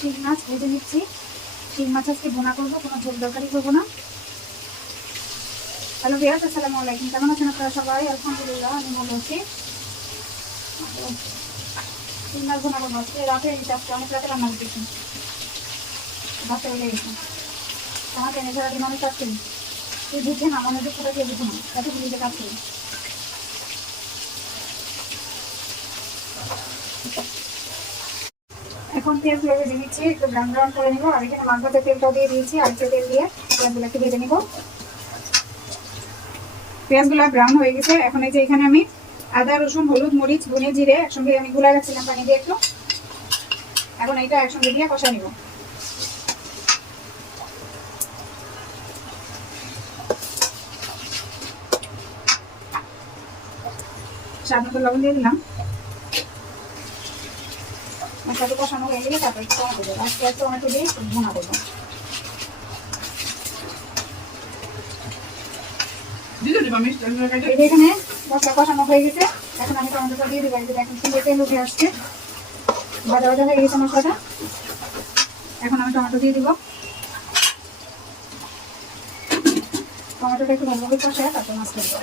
শিং মাছ ভেজে নিচ্ছি। শিং মাছ আজকে ভুনা করবো, কোনো ঝোল তরকারি করবো না। হ্যালো ভিউয়ার্স, আসসালামু আলাইকুম। কেমন আছেন আপনারা সবাই? আলহামদুলিল্লাহ, আমি ভালো আছি। শিং মাছ ভুনা করবো আজকে রাতে, আজকে অনেক রাতে রান্না করতেছি, ভাত হয়ে গেছে। আমার টেনে সারা দিন অনেক কাজ করি, তুই বুঝে না, মনে দুঃখটা কেউ বুঝে না, এত বুঝতে কাজ করি। এখন পেঁয়াজগুলো ভেজে নিচ্ছি, একটু ব্রাউন ব্রাউন করে নিবো। আর এখানে মাছ ভাতের তেলটাও দিয়ে দিয়েছি, আর একটু তেল দিয়ে পেঁয়াজগুলো একটু ভেজে নিবো। পেঁয়াজগুলো ব্রাউন হয়ে গেছে। এখন এই যে এখানে আমি আদা, রসুন, হলুদ, মরিচ, ধনে, জিরে একসঙ্গে আমি গুলা রাখছিলাম পানি দিয়ে একটু। এখন এইটা একসঙ্গে দিয়ে কষা নিব। স্বাদ মতো লবণ দিয়ে দিলাম। মশলাটা কষানো হয়ে গেলে তারপরে টমেটো দেবো। আজকে টমেটো দিয়ে ভুনা করবো। এখানে মশলা কষানো হয়ে গেছে, এখন আমি টমেটোটা দিয়ে দিবো। এখন সুন্দর তেল উঠে আসছে, ভাজা ভাজা হয়ে গেছে মশলাটা। এখন আমি টমেটো দিয়ে দিব। টমেটোটা একটু ভালোভাবে কষায় তারপর মাছটা দিব।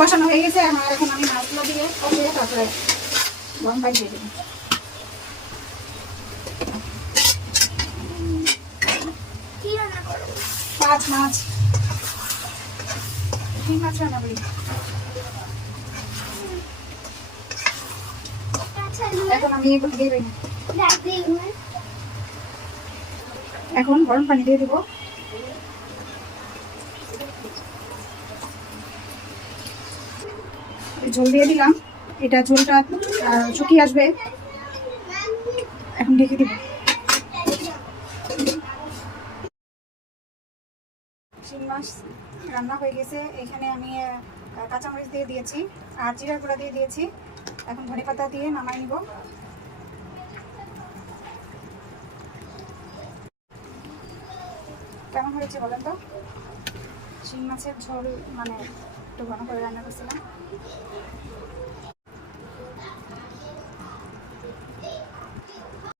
কষানো হয়ে গেছে, এখন আমি মাছগুলো দিয়ে কষিয়ে তারপরে গরম পানি দিয়ে দেবো। মাছ মাছ শিং মাছ রান্না করি। এখন আমি এগুলো দিয়ে দেবো। এখন গরম পানি দিয়ে দেবো। ঝোল দিয়ে দিলাম, এটা ঝোলটা শুকিয়ে আসবে। এখন ঢেকে দিব। শিং মাছ রান্না হয়ে গেছে। এখানে আমি কাঁচামরিচ দিয়ে দিয়েছি আর জিরার গুঁড়া দিয়ে দিয়েছি। এখন ধনেপাতা দিয়ে নামাই নিব। কেমন হয়েছে বলেন তো? শিং মাছের ঝোল মানে একটু ঘন করে রান্না করছিলাম।